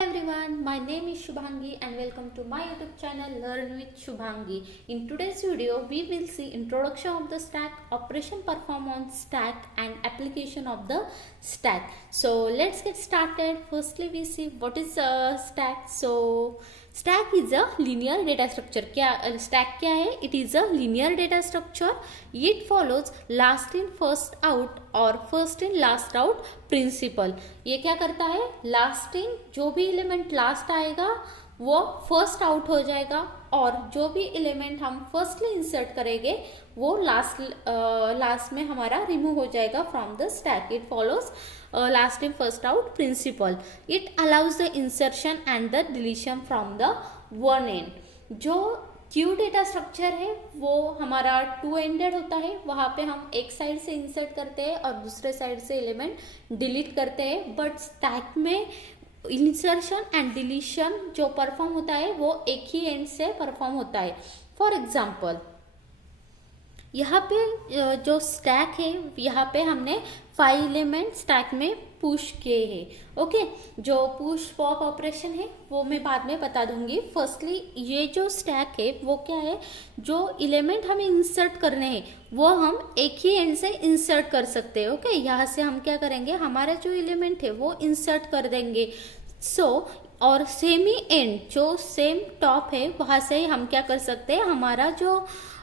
Everyone, my name is Shubhangi and welcome to my YouTube channel Learn with Shubhangi. In today's video, we will see introduction of the stack, operation performed on stack and application of the stack. So let's get started. Firstly, we see what is a stack. So stack is a linear data structure. Stack क्या है? It is a linear data structure. It follows last in first out और first in last out principle. ये क्या करता है? Last in, जो भी element last आएगा वो फर्स्ट आउट हो जाएगा और जो भी एलिमेंट हम फर्स्टली इंसर्ट करेंगे वो लास्ट में हमारा रिमूव हो जाएगा from the stack. It follows last in first out principle. It allows the insertion and the deletion from the one end. जो क्यू डेटा स्ट्रक्चर है वो हमारा टू एंडेड होता है. वहाँ पे हम एक साइड से इंसर्ट करते हैं और दूसरे साइड से एलिमेंट डिलीट करते हैं. बट स्टैक में इंसर्शन एंड डिलीशन जो परफॉर्म होता है वो एक ही एंड से परफॉर्म होता है. फॉर एग्जाम्पल यहाँ पे जो स्टैक है यहाँ पे हमने 5 एलिमेंट स्टैक में पुश किए हैं. ओके, जो पुश पॉप ऑपरेशन है वो मैं बाद में बता दूंगी. फर्स्टली ये जो स्टैक है वो क्या है, जो एलिमेंट हमें इंसर्ट करने हैं वो हम एक ही एंड से इंसर्ट कर सकते हैं. ओके, यहाँ से हम क्या करेंगे, हमारा जो एलिमेंट है वो इंसर्ट कर देंगे. और सेम ही एंड जो सेम टॉप है वहाँ से हम क्या कर सकते हैं, हमारा जो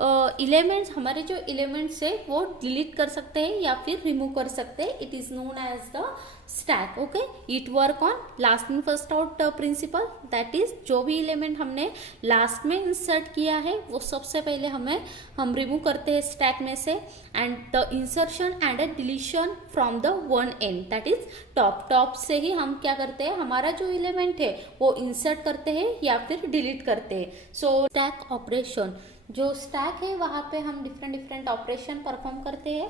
हमारे जो एलिमेंट्स है वो डिलीट कर सकते हैं या फिर रिमूव कर सकते हैं. It is known as the stack. Okay, it work on last in first out principle. That is जो भी एलिमेंट हमने लास्ट में इंसर्ट किया है वो सबसे पहले हम रिमूव करते हैं स्टैक में से. And the insertion and the deletion from the one and, that is top से ही हम क्या करते हैं, हमारा जो एलिमेंट है वो इंसर्ट करते हैं या फिर डिलीट करते हैं. सो स्टैक ऑपरेशन, जो स्टैक है वहाँ पे हम डिफरेंट ऑपरेशन परफॉर्म करते हैं.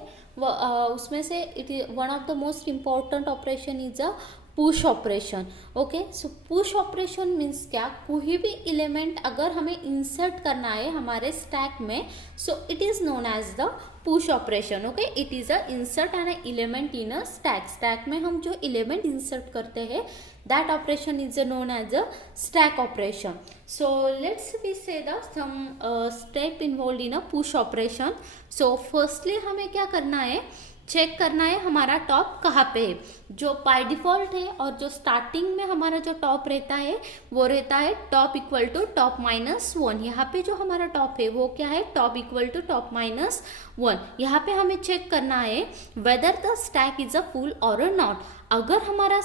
उसमें से it is one of the most important operation is a push operation. Okay, so push operation means क्या, कोई भी एलिमेंट अगर हमें इंसर्ट करना है हमारे स्टैक में, so it is known as the push operation. Okay, it is a insert an element in a stack. Stack में हम जो एलिमेंट इंसर्ट करते हैं that operation is known as a stack operation. So let's we say the some step involved in a push operation. So firstly हमें क्या करना है, check करना है हमारा टॉप कहाँ पे है. जो बाय डिफॉल्ट है और जो स्टार्टिंग में हमारा जो टॉप रहता है वो रहता है top equal to top minus 1. यहाँ पे जो हमारा टॉप है वो क्या है, top equal to top minus 1. यहाँ पे हमें चेक करना है whether the stack is a full और नॉट. अगर हमारा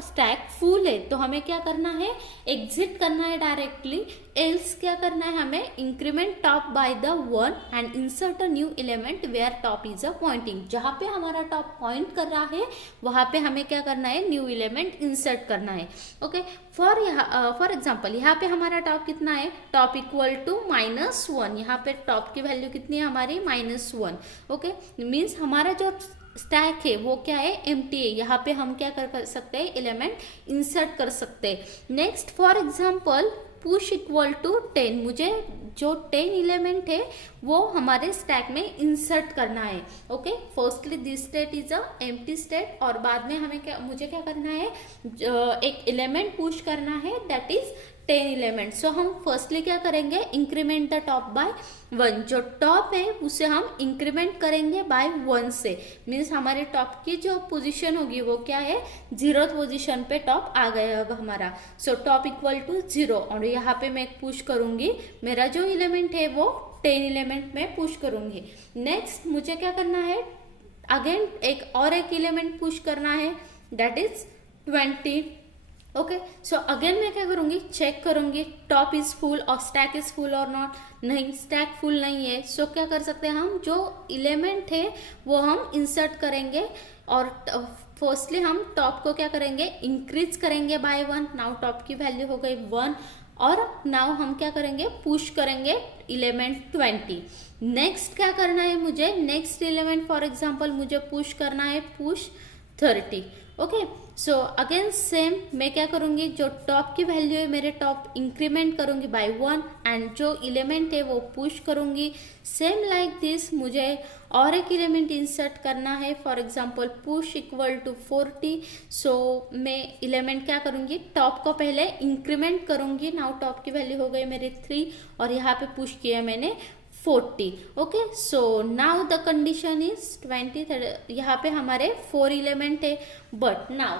स्टैक फुल है तो हमें क्या करना है, एग्जिट करना है डायरेक्टली. एल्स क्या करना है, हमें increment top by the 1 and insert a new element where top is a pointing. जहाँ पे हमारा टॉप पॉइंट कर रहा है वहाँ पे हमें क्या करना है, न्यू एलिमेंट इंसर्ट करना है. ओके, फॉर एग्जाम्पल यहाँ पे हमारा टॉप कितना है, टॉप इक्वल टू -1. यहाँ पे टॉप की वैल्यू कितनी है हमारी, -1. ओके, मीन्स हमारा जो स्टैक है वो क्या है, एम्प्टी है. यहाँ पे हम क्या कर सकते हैं, एलिमेंट इंसर्ट कर सकते हैं. Next for example push equal to 10. मुझे जो 10 एलिमेंट है वो हमारे स्टैक में इंसर्ट करना है. Okay, firstly this state is a empty state और बाद में मुझे क्या करना है, एक एलिमेंट पुश करना है दैट इज 10 एलिमेंट. सो हम फर्स्टली क्या करेंगे, इंक्रीमेंट द टॉप बाय 1. जो टॉप है उसे हम इंक्रीमेंट करेंगे बाय 1 से. मीन्स हमारे टॉप की जो पोजीशन होगी वो क्या है, 0th पोजीशन पे टॉप आ गया अब हमारा. सो टॉप इक्वल टू 0 और यहाँ पे मैं पुश करूंगी, मेरा जो एलिमेंट है वो 10 एलिमेंट में पुश करूंगी. नेक्स्ट मुझे क्या करना है, अगेन एक एलिमेंट पुश करना है that is 20. Okay, so again मैं क्या करूंगी, चेक करूंगी टॉप इज फुल और स्टैक इज फुल और नॉट. नहीं, स्टैक फुल नहीं है. सो क्या कर सकते हैं, हम जो एलिमेंट है वो हम इंसर्ट करेंगे और फर्स्टली हम टॉप को क्या करेंगे, इंक्रीज करेंगे बाय 1. नाउ टॉप की वैल्यू हो गई 1 और नाउ हम क्या करेंगे, पुश करेंगे एलिमेंट 20. नेक्स्ट क्या करना है मुझे, नेक्स्ट एलिमेंट फॉर एग्जाम्पल मुझे पुश करना है, push 30. Okay. So again same मैं क्या करूँगी, जो टॉप की वैल्यू है मेरे टॉप इंक्रीमेंट करूँगी बाय 1 एंड जो एलिमेंट है वो पुश करूँगी। सेम लाइक दिस मुझे और एक एलिमेंट इंसर्ट करना है, for example push equal to 40। So मैं एलिमेंट क्या करूँगी, टॉप को पहले इंक्रीमेंट करूँगी। नाउ टॉप की वैल्यू हो गई मेरी 3 और यहाँ पे पुश किया मैंने 40। Okay, so now the condition is 20। यहाँ पे हमारे 4 एलिमेंट है, बट नाउ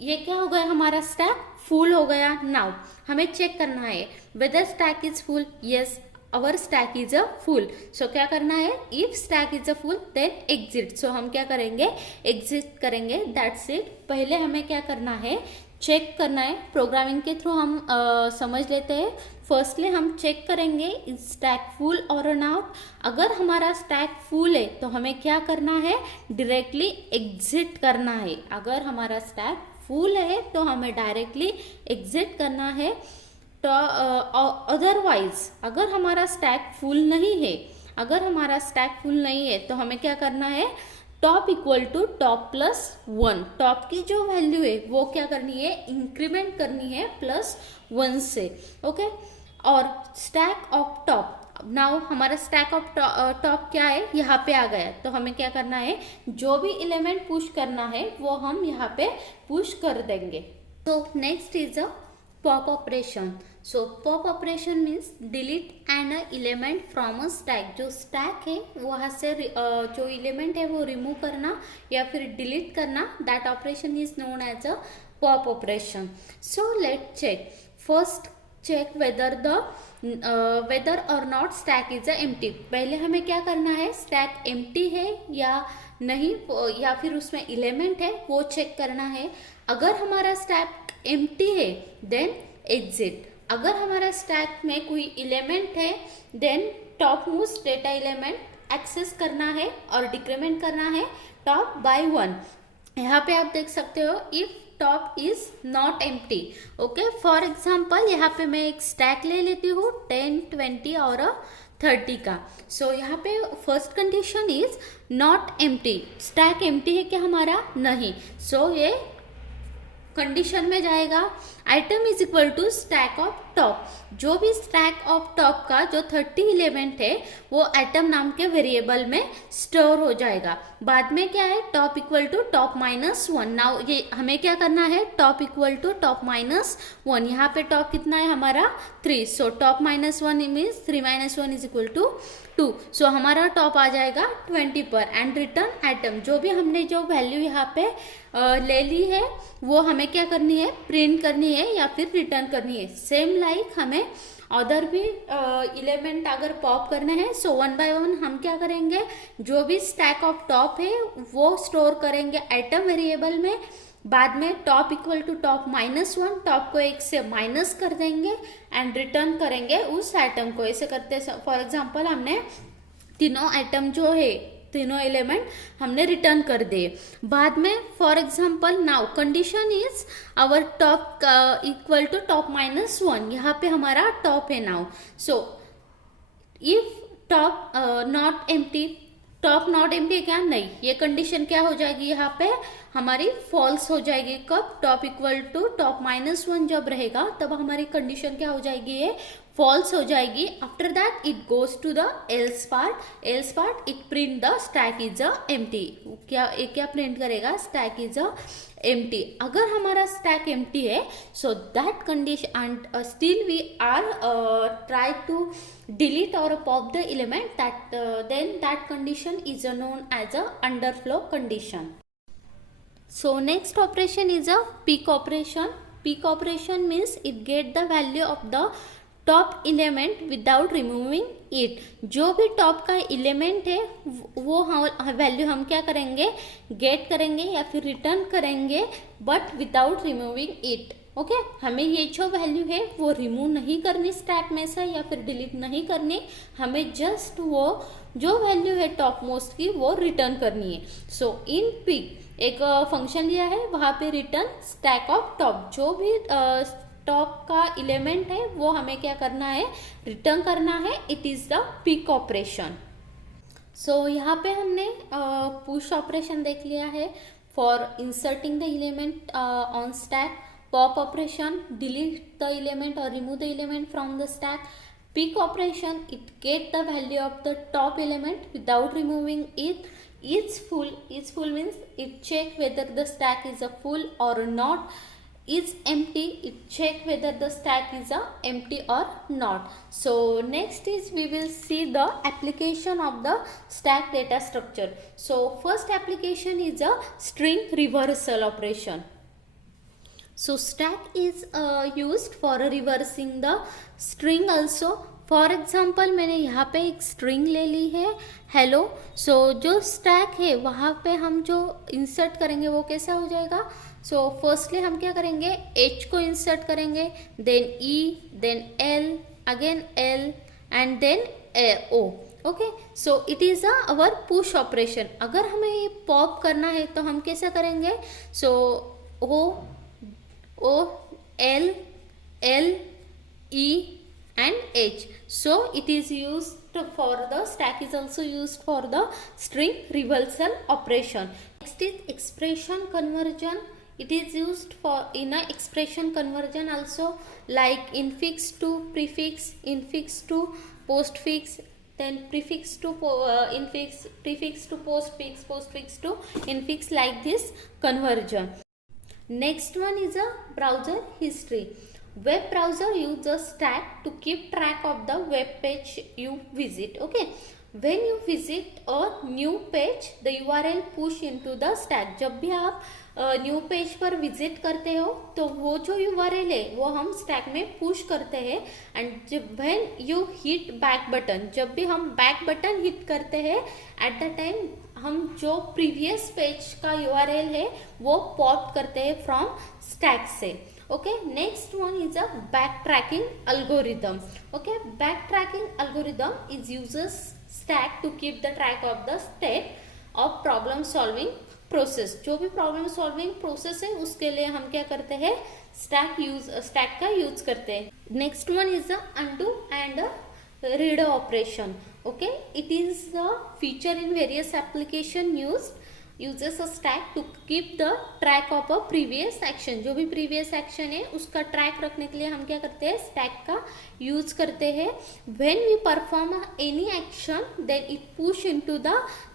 ये क्या हो गया, हमारा स्टैक फुल हो गया। नाउ हमें चेक करना है whether stack is full. Yes, our stack is a full. सो क्या करना है, if stack is a full then exit. So हम क्या करेंगे, एग्जिट करेंगे, दैट्स इट। पहले हमें क्या करना है, चेक करना है। प्रोग्रामिंग के थ्रू हम समझ लेते हैं। फर्स्टली हम चेक करेंगे इज स्टैक फुल और नॉट। अगर हमारा स्टैक फुल है तो हमें क्या करना है, डायरेक्टली एग्जिट करना है। अगर हमारा स्टैक फुल है तो हमें डायरेक्टली एग्जिट करना है। तो अदरवाइज अगर हमारा स्टैक फुल नहीं है, अगर हमारा स्टैक फुल नहीं है तो हमें क्या करना है, top equal to top plus 1। Top की जो वैल्यू है वो क्या करनी है, इंक्रीमेंट करनी है प्लस 1 से। ओके, और स्टैक ऑफ टॉप, नाउ हमारा स्टैक ऑफ टॉप क्या है, यहाँ पे आ गया। तो हमें क्या करना है, जो भी एलिमेंट पुश करना है वो हम यहाँ पे पुश कर देंगे। तो next is a pop operation. So pop operation means delete an element from a stack. जो स्टैक है वहाँ से जो एलिमेंट है वो रिमूव करना या फिर डिलीट करना, that operation is known as a pop operation. So let check, first check whether or not stack is empty. पहले हमें क्या करना है, स्टैक एम्प्टी है या नहीं, या फिर उसमें एलिमेंट है वो चेक करना है। अगर हमारा स्टैक एम्प्टी है देन एग्जिट। अगर हमारा स्टैक में कोई एलिमेंट है then top most data element access करना है और डिक्रीमेंट करना है टॉप बाय 1। यहाँ पे आप देख सकते हो if top is not empty. Okay, for example यहाँ पे मैं एक स्टैक ले लेती हूँ 10, 20 और 30 का। सो यहाँ पे first condition is not empty. Stack empty है क्या हमारा, नहीं। सो ये कंडीशन में जाएगा item is equal to stack of top. जो भी स्टैक ऑफ टॉप का जो 30 एलिमेंट है वो आइटम नाम के वेरिएबल में स्टोर हो जाएगा। बाद में क्या है, top equal to top minus 1। Now ये हमें क्या करना है, top equal to top minus 1। यहाँ पे टॉप कितना है हमारा 3। So top minus 1 means 3 minus 1 is equal to 2। So हमारा टॉप आ जाएगा 20 पर एंड रिटर्न आइटम। जो भी हमने जो वैल्यू यहाँ पे ले ली है वो हमें क्या करनी है, प्रिंट करनी है या फिर रिटर्न करनी है। सेम लाइक हमें अदर भी एलिमेंट अगर पॉप करने हैं, सो 1 बाय 1 हम क्या करेंगे, जो भी स्टैक ऑफ टॉप है वो स्टोर करेंगे आइटम वेरिएबल में। बाद में top equal to top minus 1, top को 1 से माइनस कर देंगे एंड रिटर्न करेंगे उस आइटम को। ऐसे करते, फॉर एग्जांपल हमने तीनों आइटम जो है, तीनों एलिमेंट हमने रिटर्न कर दिए। बाद में for example now condition is our top equal to top minus 1। यहाँ पे हमारा टॉप है now. So if top not empty, top not empty है क्या, नहीं। ये कंडीशन क्या हो जाएगी, यहाँ पे हमारी फॉल्स हो जाएगी। कब, top equal to top minus 1 जब रहेगा तब हमारी कंडीशन क्या हो जाएगी, ये फॉल्स हो जाएगी। After that it goes to the else part. Else part it print the stack is a empty. क्या प्रिंट करेगा, स्टैक इज अ एम्प्टी। अगर हमारा स्टैक एम्प्टी है so that condition and still we are try to delete or pop the element, that then that condition is known as a underflow condition. So next operation is a peak operation. Peak operation means it get the value of the top element without removing it. जो भी top का element है वो value हम क्या करेंगे, gate करेंगे या फिर रिटर्न करेंगे, but without removing it. Okay, हमें ये जो वैल्यू है वो रिमूव नहीं करनी स्टैक में से या फिर डिलीट नहीं करनी, हमें जस्ट वो जो वैल्यू है टॉप मोस्ट की वो रिटर्न करनी है। सो इन पिक एक फंक्शन लिया है, वहाँ पे रिटर्न स्टैक ऑफ टॉप। जो भी टॉप का एलिमेंट है वो हमें क्या करना है, रिटर्न करना है। It is the pick operation. So यहाँ पे हमने पुश ऑपरेशन देख लिया है। for inserting the element on stack. Pop operation, delete the element or remove the element from the stack. Pick operation, it get the value of the top element without removing it. Is full means it check whether the stack is a full or not. Is empty, it check whether the stack is a empty or not. So next is we will see the application of the stack data structure. So first application is a string reversal operation. So stack is used for reversing the string also. For example मैंने यहाँ पे एक string ले ली है hello. सो जो stack है वहाँ पे हम जो इंसर्ट करेंगे वो कैसा हो जाएगा. सो फर्स्टली हम क्या करेंगे, एच को इंसर्ट करेंगे, then E, then L, again L and then O. Okay, so it is our push operation. अगर हमें ये पॉप करना है तो हम कैसा करेंगे. So O L L E and h. So it is used for the stack is also used for the string reversal operation. Next is expression conversion. It is used for in a expression conversion also, like infix to prefix, infix to postfix, then prefix to infix, prefix to postfix, postfix to infix, like this conversion. Next one is a browser history. Web browser uses stack to keep track of the web page you visit. Okay, when you visit a new page, the URL push into the stack. जब भी आप new page पर visit करते हो तो वो जो URL है वो हम स्टैक में पुश करते हैं. एंड जब when you hit back button, जब भी हम बैक बटन हिट करते हैं एट द टाइम हम जो प्रीवियस पेज का URL है वो पॉप करते हैं फ्रॉम स्टैक से. Okay, next one is a backtracking algorithm. Okay, backtracking algorithm is uses stack to keep the track of the step of problem solving process. जो भी problem solving process है उसके लिए हम क्या करते हैं, stack का यूज करते हैं. Next one is a undo and a redo operation. Okay, it is a feature in various application uses a stack to keep the track of a previous action. जो भी previous action है उसका track रखने के लिए हम क्या करते हैं, stack का यूज करते हैं. when we perform any action then it push into the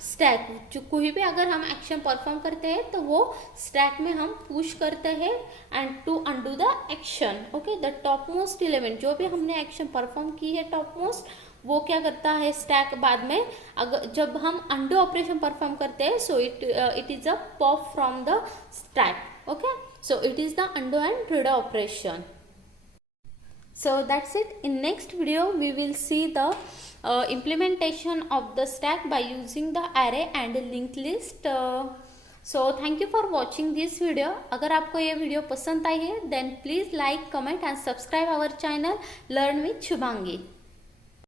stack. जो कोई भी अगर हम एक्शन परफॉर्म करते हैं तो वो stack में हम पुश करते हैं and to undo the action. Okay, the topmost element जो भी हमने एक्शन परफॉर्म की है topmost वो क्या करता है स्टैक बाद में. अगर जब हम अंडू ऑपरेशन परफॉर्म करते हैं सो it is a pop from the stack. Okay, so it is the undo and redo operation. So that's it. In next video we will see the implementation of the stack by using the array and linked list. So thank you for watching this video. अगर आपको ये video पसंद आई है then please like, comment and subscribe our channel Learn with Shubhangi.